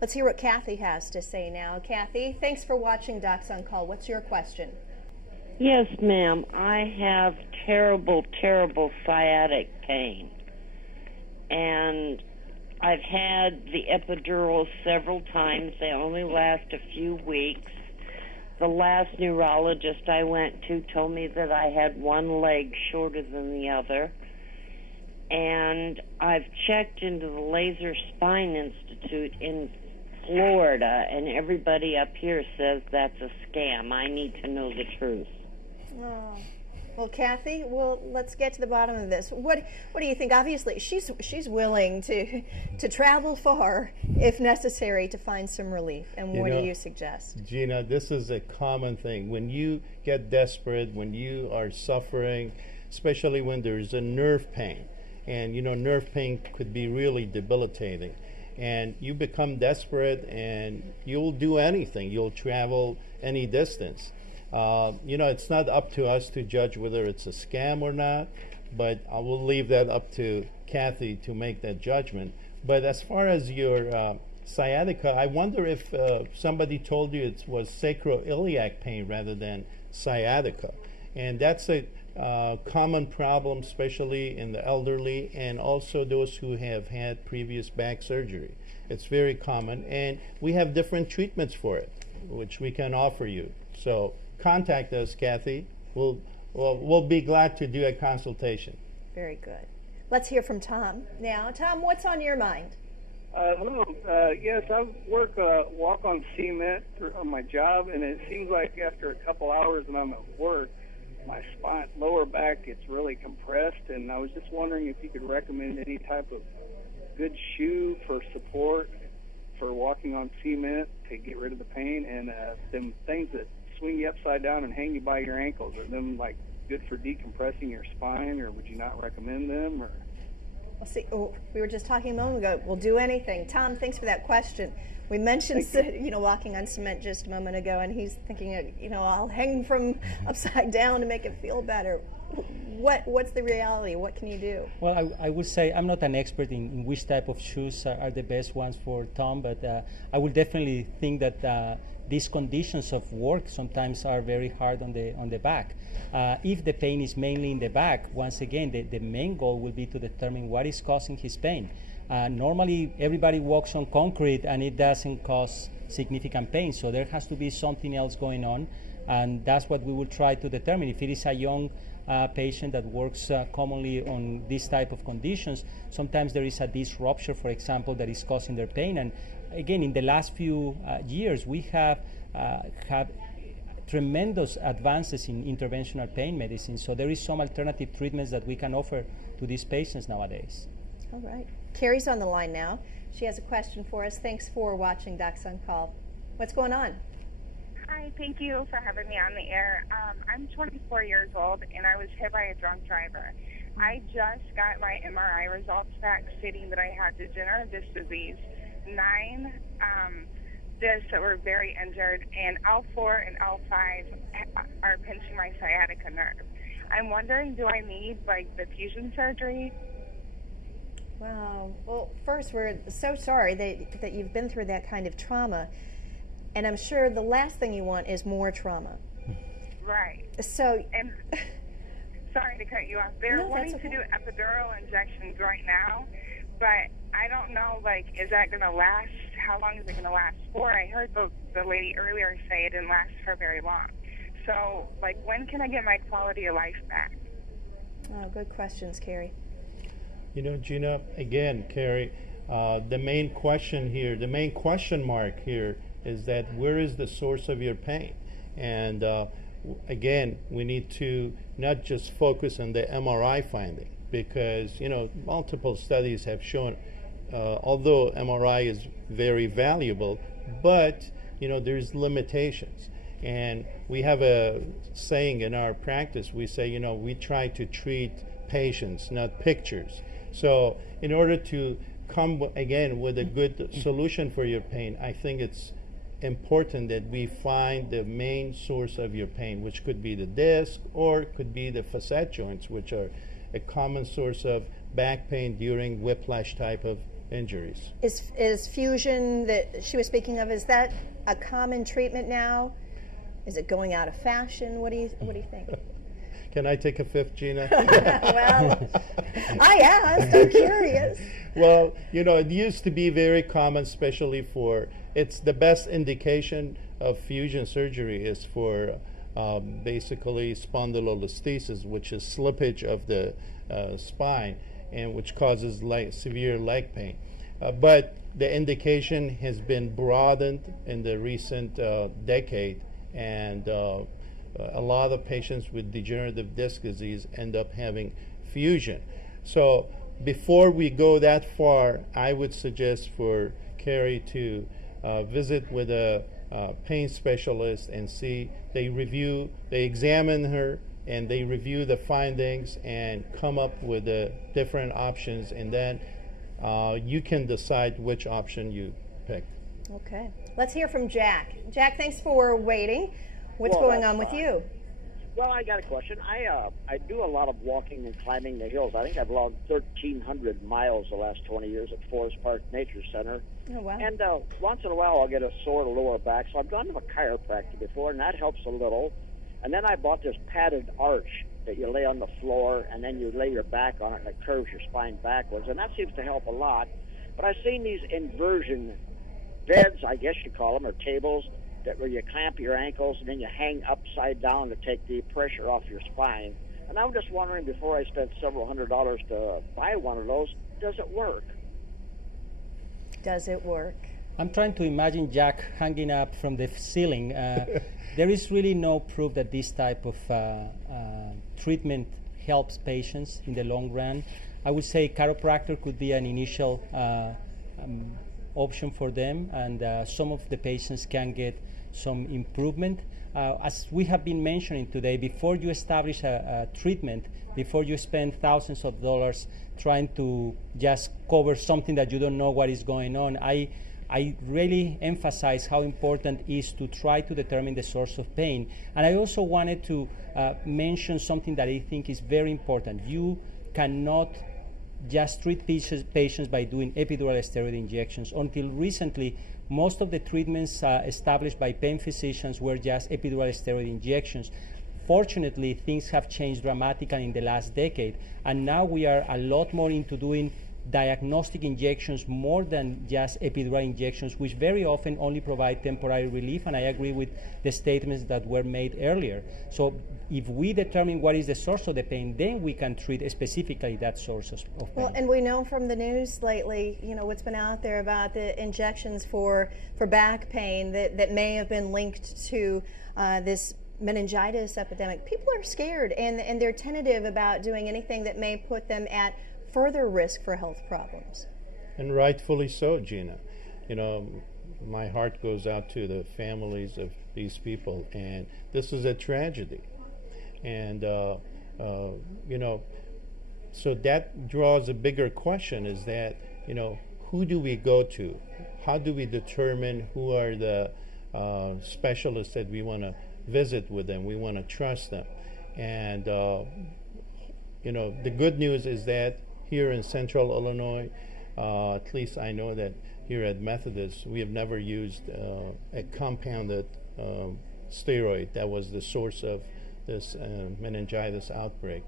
Let's hear what Kathy has to say now. Kathy, thanks for watching Docs on Call. What's your question? Yes, ma'am. I have terrible, terrible sciatic pain. And I've had the epidural several times. They only last a few weeks. The last neurologist I went to told me that I had one leg shorter than the other. And I've checked into the Laser Spine Institute in Florida, and everybody up here says that's a scam. I need to know the truth. Oh. Well, Kathy, let's get to the bottom of this. What do you think? Obviously, she's willing to travel far if necessary to find some relief. And what do you suggest? Gina, this is a common thing. When you get desperate, when you are suffering, especially when there's a nerve pain, and nerve pain could be really debilitating, and you become desperate and you'll do anything. You'll travel any distance. It's not up to us to judge whether it's a scam or not, but I will leave that up to Kathy to make that judgment. But as far as your sciatica, I wonder if somebody told you it was sacroiliac pain rather than sciatica. And that's a common problem, especially in the elderly and also those who have had previous back surgery. It's very common, and we have different treatments for it, which we can offer you. So contact us, Kathy. We'll be glad to do a consultation. Very good. Let's hear from Tom now. Tom, what's on your mind? Hello. Yes, I walk on cement on my job, and it seems like after a couple hours when I'm at work, my spine, lower back gets really compressed, and I was just wondering if you could recommend any type of good shoe for support for walking on cement to get rid of the pain, and them things that swing you upside down and hang you by your ankles. Are them like good for decompressing your spine, or would you not recommend them? Or Well, see, we were just talking a moment ago. We'll do anything. Tom, thanks for that question. We mentioned, walking on cement just a moment ago, and he's thinking, I'll hang from upside down to make it feel better. What's the reality? What can you do? Well, I would say I'm not an expert in which type of shoes are the best ones for Tom, but I would definitely think that these conditions of work sometimes are very hard on the back. If the pain is mainly in the back, once again, the main goal will be to determine what is causing his pain. Normally, everybody walks on concrete and it doesn't cause significant pain, so there has to be something else going on, and that's what we will try to determine. If it is a young patient that works commonly on this type of conditions, sometimes there is a disc rupture, for example, that is causing their pain. And again, in the last few years, we have had tremendous advances in interventional pain medicine, so there is some alternative treatments that we can offer to these patients nowadays. All right. Carrie's on the line now. She has a question for us. Thanks for watching Docs on Call. What's going on? Hi, thank you for having me on the air. I'm 24 years old, and I was hit by a drunk driver. I just got my MRI results back stating that I had degenerative disc disease, 9 discs that were very injured, and L4 and L5 are pinching my sciatica nerve. I'm wondering, do I need, the fusion surgery? Wow. Well, first, we're so sorry that you've been through that kind of trauma. And I'm sure the last thing you want is more trauma. Right. So, and sorry to cut you off. They're wanting to do epidural injections right now, but I don't know, is that going to last? How long is it going to last for? I heard the lady earlier say it didn't last for very long. So, when can I get my quality of life back? Oh, good questions, Carrie. Gina, again, Carrie, the main question mark here is that where is the source of your pain? And again, we need to not just focus on the MRI finding, because multiple studies have shown, although MRI is very valuable, but there's limitations. And we have a saying in our practice. We say, we try to treat patients, not pictures. So in order to come again with a good solution for your pain, I think it's important that we find the main source of your pain, which could be the disc or could be the facet joints, which are a common source of back pain during whiplash type of injuries. Is fusion that she was speaking of, is that a common treatment now? Is it going out of fashion? What do you think? Can I take a fifth, Gina? Well, I asked. I'm curious. Well, it used to be very common, especially it's the best indication of fusion surgery is for basically spondylolisthesis, which is slippage of the spine, and which causes severe leg pain. But the indication has been broadened in the recent decade, and a lot of patients with degenerative disc disease end up having fusion. So before we go that far, I would suggest for Carrie to visit with a pain specialist and see, they examine her, and they review the findings and come up with the different options, and then you can decide which option you pick. Okay. Let's hear from Jack. Jack, thanks for waiting. What's going on with you? Well, I got a question. I do a lot of walking and climbing the hills. I think I've logged 1,300 miles the last 20 years at Forest Park Nature Center. Oh, wow. And once in a while I'll get a sore lower back, so I've gone to a chiropractor before, and that helps a little. And then I bought this padded arch that you lay on the floor, and then you lay your back on it, and it curves your spine backwards, and that seems to help a lot. But I've seen these inversion beds, I guess you call them, or tables, where you clamp your ankles and then you hang upside down to take the pressure off your spine. And I'm just wondering, before I spent several $100s to buy one of those, does it work? Does it work? I'm trying to imagine Jack hanging up from the ceiling. There is really no proof that this type of treatment helps patients in the long run. I would say chiropractor could be an initial option for them, and some of the patients can get some improvement. As we have been mentioning today, before you establish a treatment, before you spend thousands of dollars trying to just cover something that you don't know what is going on, I really emphasize how important it is to try to determine the source of pain. And I also wanted to mention something that I think is very important. You cannot just treat patients by doing epidural steroid injections. Until recently, most of the treatments established by pain physicians were just epidural steroid injections. Fortunately, things have changed dramatically in the last decade, and now we are a lot more into doing diagnostic injections more than just epidural injections, which very often only provide temporary relief, and I agree with the statements that were made earlier. So if we determine what is the source of the pain, then we can treat specifically that source of pain. Well, and we know from the news lately, what's been out there about the injections for back pain that may have been linked to this meningitis epidemic. People are scared, and they're tentative about doing anything that may put them at further risk for health problems. And rightfully so, Gina. My heart goes out to the families of these people, and this is a tragedy. And, so that draws a bigger question, is that, who do we go to? How do we determine who are the specialists that we want to visit with them? We want to trust them. And, the good news is that here in Central Illinois, at least I know that here at Methodist, we have never used a compounded steroid that was the source of this meningitis outbreak.